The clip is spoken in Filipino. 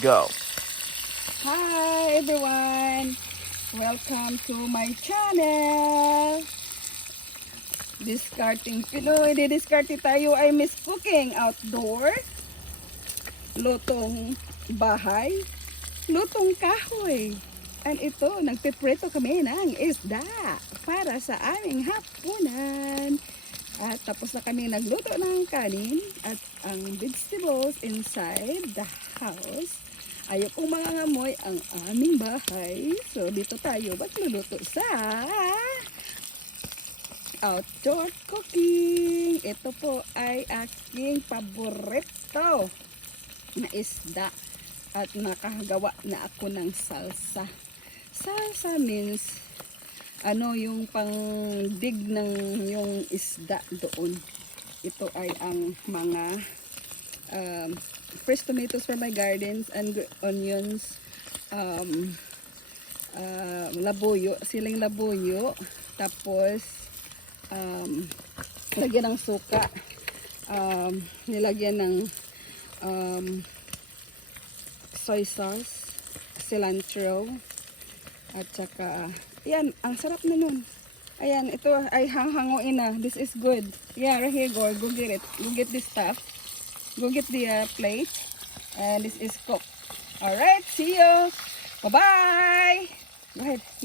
go. Hi everyone! Welcome to my channel! Discarding Pinoy. Didiskarte tayo ay Miss Cooking Outdoor. Lutong bahay. Lutong kahoy. And ito, nagpiprito kami ng isda para sa aming hapunan. At tapos na kami nagluto ng kanin at ang vegetables inside the house. Ayaw kong mangangamoy ang aming bahay. So dito tayo magluluto sa outdoor cooking. Ito po ay aking paborito na isda. At nakagawa na ako ng salsa. Salsa means yung pang-dig ng yung isda doon. Ito ay ang mga fresh tomatoes from my gardens and onions, labuyo, siling labuyo, tapos lagyan ng suka, nilagyan ng soy sauce, cilantro, at saka yan, ang sarap na nun. Ayan, ito ay hanghanguin na. This is good. Yeah, right here, go get it. Go get this stuff. Go get the plate. And this is cooked. Alright, see you. Bye-bye. Go ahead.